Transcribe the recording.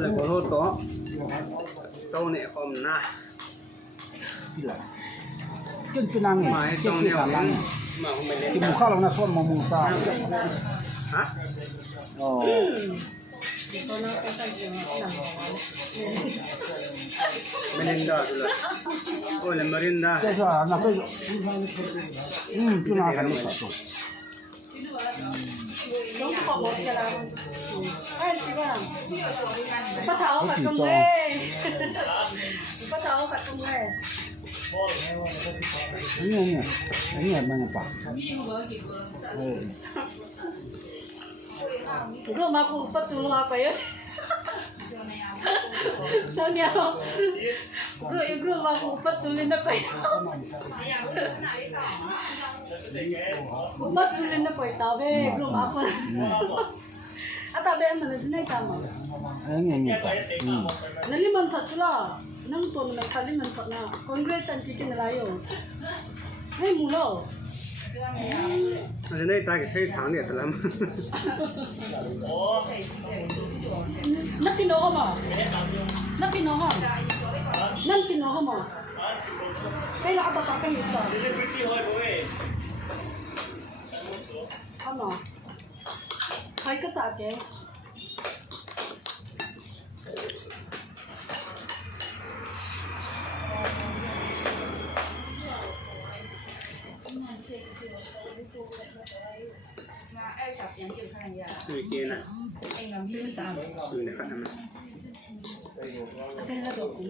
là có hốt đó sau này còn na chân năng mà trong chân này năng mà không mình thì mù khao là nó xôn mà mù ta hả Melinda rồi ôi là Melinda cái sao nó cái chân năng cái nó sao Đúng có một cái là ai chị bảo bắt tháo phải không nghe bắt tháo phải không nghe anh nghe mà phải rồi mà cũng bắt chú lo cái sao nhỉ rồi mà cũng bắt chú lên nó cái bắt chú lên nó cái tao về rồi mà không à tao về mình sẽ này tao mà anh nghe nali man thật chula nang ton na khali man thật na congress anti kin layo hey mulo ở đây ta cái xây tháng để làm na pino ma na pino ha nan pino ha ma hey la ba ta ka hisa ano hay ka sa ke người kia nè anh làm gì sao người này khăn nè cái là đồ của